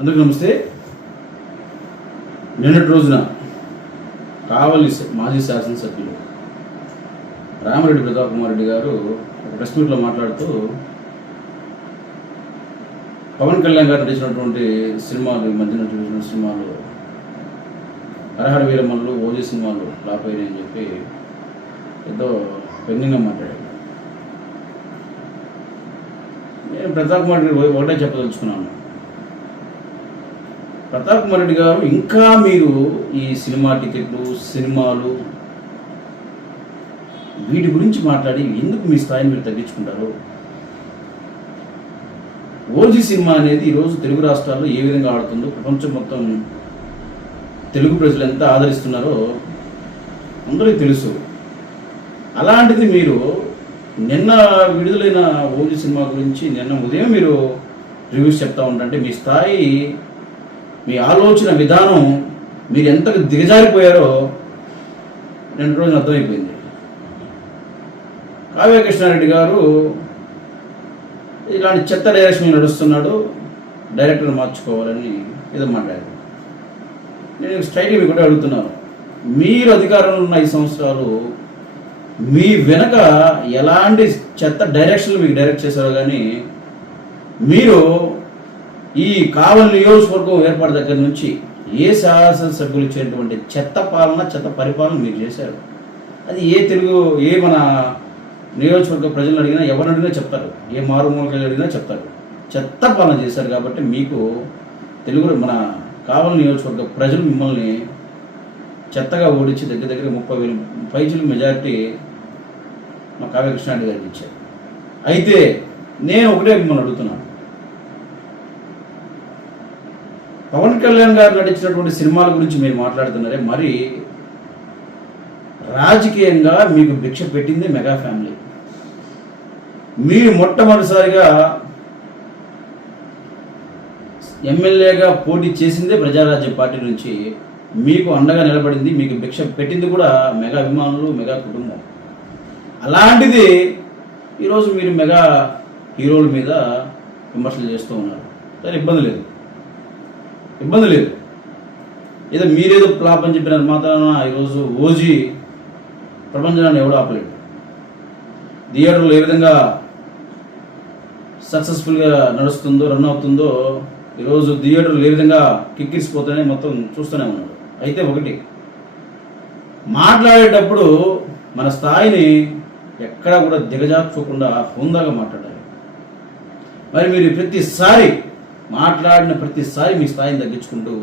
అందరికీ నమస్తే నిన్నటి రోజున కావలి మాజీ శాసనసభ్యులు రామరెడ్డి ప్రతాప్ కుమార్ రెడ్డి గారు ఒక ప్రెస్ మీట్లో మాట్లాడుతూ పవన్ కళ్యాణ్ గారు నటించినటువంటి సినిమాలు ఈ మధ్య నటించిన సినిమాలు హరహర వీరమల్లు ఓజీ సినిమాలు లాపోయినాయి అని చెప్పి ఏదో పెండింగ్గా మాట్లాడాడు నేను ప్రతాప్ కుమార్ రెడ్డి ఒకటే చెప్పదలుచుకున్నాను. ప్రతాప్ కుమార్ రెడ్డి గారు ఇంకా మీరు ఈ సినిమా టికెట్లు సినిమాలు వీటి గురించి మాట్లాడి ఎందుకు మీ స్థాయిని మీరు తగ్గించుకుంటారు? ఓజీ సినిమా అనేది ఈరోజు తెలుగు రాష్ట్రాల్లో ఏ విధంగా ఆడుతుందో ప్రపంచం మొత్తం తెలుగు ప్రజలు ఎంత ఆదరిస్తున్నారో అందరికీ తెలుసు. అలాంటిది మీరు నిన్న విడుదలైన ఓజీ సినిమా గురించి నిన్న ఉదయం మీరు రివ్యూస్ చెప్తా ఉంటే మీ స్థాయి మీ ఆలోచన విధానం మీరు ఎంత దిగజారిపోయారో రెండు రోజులు అర్థమైపోయింది. కావ్య కృష్ణారెడ్డి గారు ఇలాంటి చెత్త డైరెక్షన్ నడుస్తున్నాడు డైరెక్టర్ మార్చుకోవాలని ఏదో మాట్లాడారు. నేను స్ట్రైట్గా మీకు కూడా అడుగుతున్నాను. మీరు అధికారంలో ఉన్న ఈ సంవత్సరాలు మీ వెనక ఎలాంటి చెత్త డైరెక్షన్లు మీకు డైరెక్ట్ చేశారో కానీ మీరు ఈ కావలి నియోజకవర్గం ఏర్పాటు దగ్గర నుంచి ఏ శాసనసభ్యులు ఇచ్చినటువంటి చెత్త పాలన చెత్త పరిపాలన మీరు చేశారు? అది ఏ తెలుగు ఏ మన నియోజకవర్గ ప్రజలు అడిగినా ఎవరు అడిగినా చెప్తారు. ఏ మారుమూలకి అడిగినా చెప్తారు. చెత్త పాలన చేశారు కాబట్టి మీకు తెలుగు మన కావలి నియోజకవర్గ ప్రజలు మిమ్మల్ని చెత్తగా ఓడించి దగ్గర దగ్గర ముప్పై వేలు పైచులు మెజారిటీ మా కావ్యకృష్ణారెడ్డి గారికి ఇచ్చారు. అయితే నేను ఒకటే మిమ్మల్ని అడుగుతున్నాను. పవన్ కళ్యాణ్ గారు నటించినటువంటి సినిమాల గురించి మీరు మాట్లాడుతున్నారే మరి రాజకీయంగా మీకు భిక్ష పెట్టింది మెగా ఫ్యామిలీ. మీరు మొట్టమొదటిసారిగా ఎమ్మెల్యేగా పోటీ చేసిందే ప్రజారాజ్యం పార్టీ నుంచి మీకు అండగా నిలబడింది మీకు భిక్ష పెట్టింది కూడా మెగా అభిమానులు మెగా కుటుంబం. అలాంటిది ఈరోజు మీరు మెగా హీరోల మీద విమర్శలు చేస్తూ ఉన్నారు. సరే ఇబ్బంది లేదు. ఇబ్బంది లేదు. ఏదో మీరేదో ఫ్లాప్ అని మాత్రమే మాత్రాన ఈరోజు ఓజీ ప్రపంచాన్ని ఎవడో ఆపలేడు. థియేటర్లు ఏ విధంగా సక్సెస్ఫుల్గా నడుస్తుందో రన్ అవుతుందో ఈరోజు థియేటర్లు ఏ విధంగా కిక్కిరిసిపోతాయని మొత్తం చూస్తూనే ఉన్నాడు. అయితే ఒకటి మాట్లాడేటప్పుడు మన స్థాయిని ఎక్కడా కూడా దిగజార్చుకోకుండా హుందాగా మాట్లాడాలి. మరి మీరు ప్రతిసారి మాట్లాడిన ప్రతిసారి మీ స్థాయిని తగ్గించుకుంటూ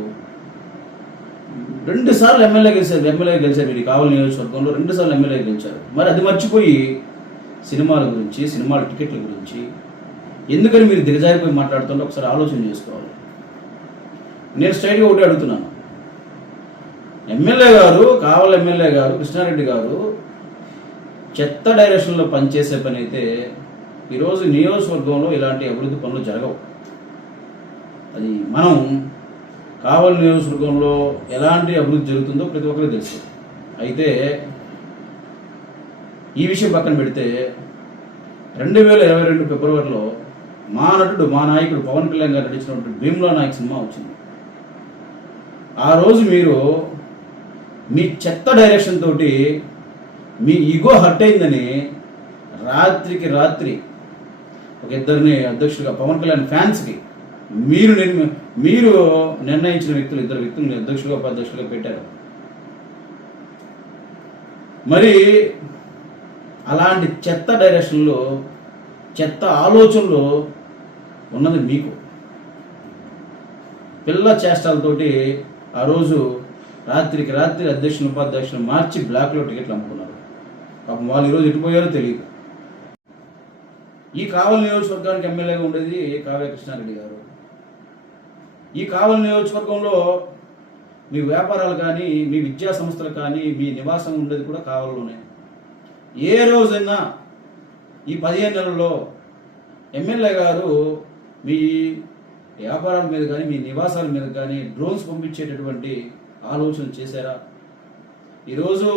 రెండు సార్లు ఎమ్మెల్యే గెలిచారు ఎమ్మెల్యే గెలిచారు. మీరు కావలి నియోజకవర్గంలో రెండుసార్లు ఎమ్మెల్యే గెలిచారు. మరి అది మర్చిపోయి సినిమాల గురించి సినిమాల టికెట్ల గురించి ఎందుకని మీరు దిగజారిపోయి మాట్లాడుతుంటే ఒకసారి ఆలోచన చేసుకోవాలి. నేను స్ట్రైట్గా ఒకటి అడుగుతున్నాను. ఎమ్మెల్యే గారు కావల ఎమ్మెల్యే గారు కృష్ణారెడ్డి గారు చెత్త డైరెక్షన్లో పనిచేసే పని అయితే ఈరోజు నియోజకవర్గంలో ఇలాంటి అభివృద్ధి పనులు జరగవు. అది మనం కావలి నియోజకవర్గంలో ఎలాంటి అభివృద్ధి జరుగుతుందో ప్రతి ఒక్కరికి తెలుసు. అయితే ఈ విషయం పక్కన పెడితే రెండు వేల ఇరవై రెండు ఫిబ్రవరిలో మా నటుడు మా నాయకుడు పవన్ కళ్యాణ్ గారు నటించినటువంటి భీమ్లా నాయక్ సినిమా వచ్చింది. ఆ రోజు మీరు మీ చెత్త డైరెక్షన్ తోటి మీ ఈగో హర్ట్ అయిందని రాత్రికి రాత్రి ఒక ఇద్దరిని అధ్యక్షుడిగా పవన్ కళ్యాణ్ ఫ్యాన్స్కి మీరు మీరు నిర్ణయించిన వ్యక్తులు ఇద్దరు వ్యక్తులను అధ్యక్షులుగా ఉపాధ్యక్షులుగా పెట్టారు. మరి అలాంటి చెత్త డైరెక్షన్లో చెత్త ఆలోచనలు ఉన్నది మీకు. పిల్ల చేష్టాలతోటి ఆ రోజు రాత్రికి రాత్రి అధ్యక్షులు ఉపాధ్యక్షులు మార్చి బ్లాక్లో టికెట్లు అమ్ముకున్నారు. పాపం వాళ్ళు ఈరోజు ఎటుపోయారో తెలియదు. ఈ కావలి నియోజకవర్గానికి ఎమ్మెల్యేగా ఉండేది కావ్య కృష్ణారెడ్డి గారు. ఈ కాలం నియోజకవర్గంలో మీ వ్యాపారాలు కానీ మీ విద్యా సంస్థలు కానీ మీ నివాసం ఉండేది కూడా కావలిలోనే. ఏ రోజైనా ఈ పదిహేను నెలల్లో ఎమ్మెల్యే గారు మీ వ్యాపారాల మీద కానీ మీ నివాసాల మీద కానీ డ్రోన్స్ పంపించేటటువంటి ఆలోచన చేశారా? ఈరోజు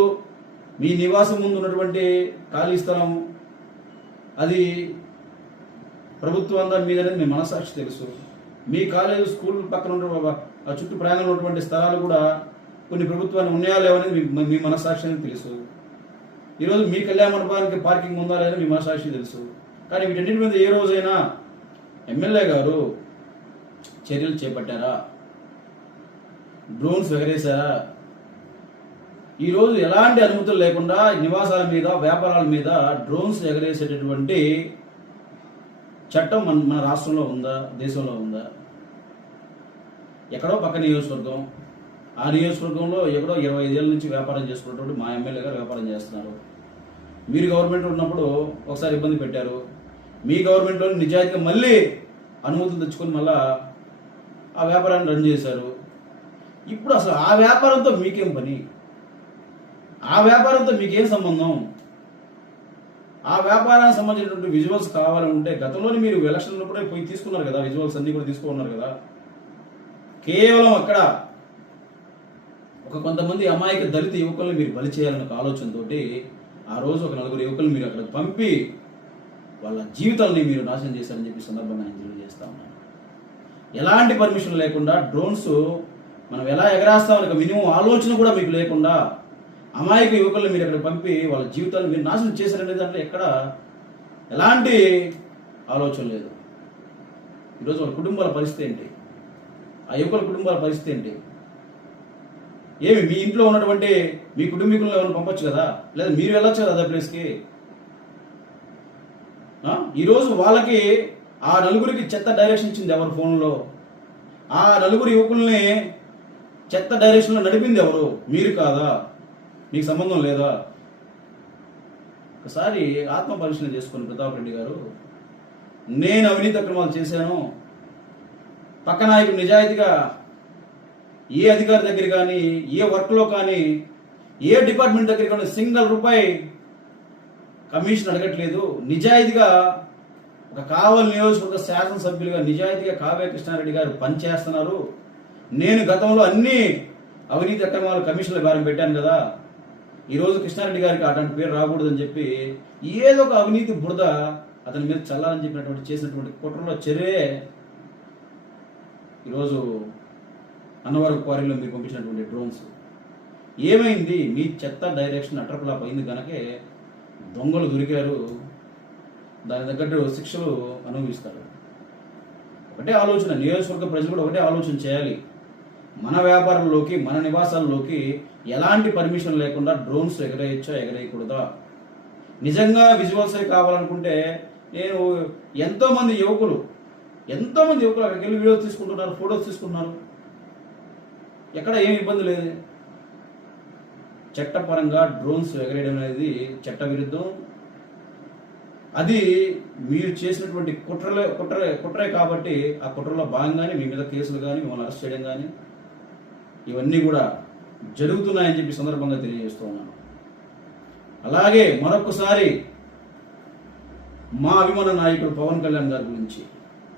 మీ నివాసం ముందు ఉన్నటువంటి ఖాళీ స్థలం అది ప్రభుత్వం అందరి మీదనేది మీ మనసాక్షి తెలుసు. మీ కాలేజీ స్కూల్ పక్కన ఉన్న చుట్టూ ప్రాంగణంలో ఉన్నటువంటి స్థలాలు కూడా కొన్ని ప్రభుత్వాన్ని ఉన్నాయా లేవనేది మీ మీ తెలుసు. ఈరోజు మీ కళ్యాణ మండపానికి పార్కింగ్ ఉందా లేదా మీ మనసాక్షి తెలుసు. కానీ వీటన్నిటి మీద ఏ రోజైనా ఎమ్మెల్యే గారు చర్యలు చేపట్టారా? డ్రోన్స్ ఎగరేశారా? ఈరోజు ఎలాంటి అనుమతులు లేకుండా నివాసాల మీద వ్యాపారాల మీద డ్రోన్స్ ఎగరేసేటటువంటి చట్టం మన మన రాష్ట్రంలో ఉందా? దేశంలో ఉందా? ఎక్కడో పక్క నియోజకవర్గం ఆ నియోజకవర్గంలో ఎక్కడో ఇరవై ఐదేళ్ళ నుంచి వ్యాపారం చేసుకున్నటువంటి మా ఎమ్మెల్యే గారు వ్యాపారం చేస్తున్నారు. మీరు గవర్నమెంట్ ఉన్నప్పుడు ఒకసారి ఇబ్బంది పెట్టారు. మీ గవర్నమెంట్లో నిజాయితీగా మళ్ళీ అనుమతులు తెచ్చుకొని మళ్ళా ఆ వ్యాపారాన్ని రన్ చేశారు. ఇప్పుడు అసలు ఆ వ్యాపారంతో మీకేం పని? ఆ వ్యాపారంతో మీకేం సంబంధం? ఆ వ్యాపారానికి సంబంధించినటువంటి విజువల్స్ కావాలంటే గతంలోనే మీరు ఎలక్షన్ ఉన్నప్పుడే పోయి తీసుకున్నారు కదా విజువల్స్ అన్నీ కూడా తీసుకున్నారు కదా. కేవలం అక్కడ ఒక కొంతమంది అమాయక దళిత యువకుల్ని మీరు బలి చేయాలనే ఒక ఆలోచనతోటి ఆ రోజు ఒక నలుగురు యువకులు మీరు అక్కడికి పంపి వాళ్ళ జీవితాలని మీరు నాశనం చేశారని చెప్పి సందర్భంగా నేను తెలియజేస్తా ఉన్నాను. ఎలాంటి పర్మిషన్ లేకుండా డ్రోన్స్ మనం ఎలా ఎగరేస్తామని ఒక మినిమం ఆలోచన కూడా మీకు లేకుండా అమాయక యువకులను మీరు అక్కడ పంపి వాళ్ళ జీవితాలను మీరు నాశనం చేశారనే దాంట్లో ఎక్కడ ఎలాంటి ఆలోచన లేదు. ఈరోజు వాళ్ళ కుటుంబాల పరిస్థితి ఏంటి? ఆ యువకుల కుటుంబాల పరిస్థితి ఏంటి? ఏమి మీ ఇంట్లో ఉన్నటువంటి మీ కుటుంబీకులను ఏమైనా పంపొచ్చు కదా? లేదా మీరు వెళ్ళొచ్చు కదా అదే ప్లేస్కి? ఈరోజు వాళ్ళకి ఆ నలుగురికి చెత్త డైరెక్షన్ ఇచ్చింది ఎవరు ఫోన్లో? ఆ నలుగురు యువకుల్ని చెత్త డైరెక్షన్లో నడిపింది ఎవరు? మీరు కాదా? మీకు సంబంధం లేదా? ఒకసారి ఆత్మ పరిశీలన చేసుకుని ప్రతాప్ రెడ్డి గారు నేను అవినీతి అక్రమాలు చేశాను పక్క నాయకుడు నిజాయితీగా ఏ అధికారి దగ్గర కానీ ఏ వర్క్లో కానీ ఏ డిపార్ట్మెంట్ దగ్గర కానీ సింగల్ రూపాయి కమిషన్ అడగట్లేదు. నిజాయితీగా ఒక కావల్ నియోజకవర్గ శాసనసభ్యులుగా నిజాయితీగా కావ్య కృష్ణారెడ్డి గారు పనిచేస్తున్నారు. నేను గతంలో అన్ని అవినీతి అక్రమాలు కమిషన్ల భారం పెట్టాను కదా. ఈరోజు కృష్ణారెడ్డి గారికి అటువంటి పేరు రాకూడదని చెప్పి ఏదో ఒక అవినీతి బురద అతని మీద చల్లాలని చెప్పినటువంటి చేసినటువంటి కుట్రలో చర్యే ఈరోజు అన్నవరం క్వారీలో మీరు పంపించినటువంటి డ్రోన్స్ ఏమైంది? మీ చెత్త డైరెక్షన్ అటర్ఫ్లాప్ అయింది కనుకే దొంగలు దొరికారు. దాని తగ్గట్టు శిక్షలు అనుభవిస్తారు. ఒకటే ఆలోచన నియోజకవర్గ ప్రజలు కూడా ఒకటే ఆలోచన చేయాలి. మన వ్యాపారంలోకి మన నివాసాల్లోకి ఎలాంటి పర్మిషన్ లేకుండా డ్రోన్స్ ఎగరేయచ్చా ఎగరేయకూడదా? నిజంగా విజువల్సే కావాలనుకుంటే నేను ఎంతోమంది యువకులు ఎంతోమంది యువకులు అక్కడికి వెళ్ళి వీడియోస్ తీసుకుంటున్నారు ఫొటోస్ తీసుకుంటున్నారు. ఎక్కడ ఏమి ఇబ్బంది లేదు. చట్టపరంగా డ్రోన్స్ ఎగరేయడం అనేది చట్ట విరుద్ధం అది మీరు చేసినటువంటి కుట్రలే కుట్రే కుట్రే కాబట్టి ఆ కుట్రలో భాగంగానే మీ మీద కేసులు కానీ మిమ్మల్ని అరెస్ట్ చేయడం కానీ ఇవన్నీ కూడా జరుగుతున్నాయని చెప్పి సందర్భంగా తెలియజేస్తూ ఉన్నాను. అలాగే మరొకసారి మా అభిమాన నాయకుడు పవన్ కళ్యాణ్ గారి గురించి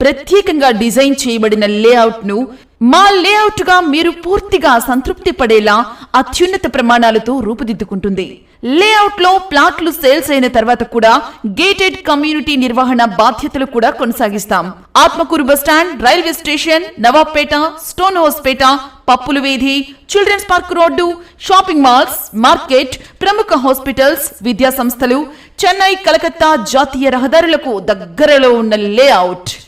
ప్రత్యేకంగా డిజైన్ చేయబడిన లేఅవుట్ను మా లేఅవుట్గా మీరు పూర్తిగా సంతృప్తి పడేలా అత్యున్నత ప్రమాణాలతో రూపుదిద్దుకుంటుంది. లేఅవుట్లో ప్లాట్లు సేల్స్ అయిన తర్వాత కూడా గేటెడ్ కమ్యూనిటీ నిర్వహణ బాధ్యతలు కూడా కొనసాగిస్తాం. Atmakur bus stand railway station Nawabpet stone house పేట వీధి children's park road shopping malls market ప్రముఖ హాస్పిటల్స్ విద్యా సంస్థలు చెన్నై కలకత్తా జాతీయ రహదారులకు దగ్గరలో ఉన్న లేఅవుట్.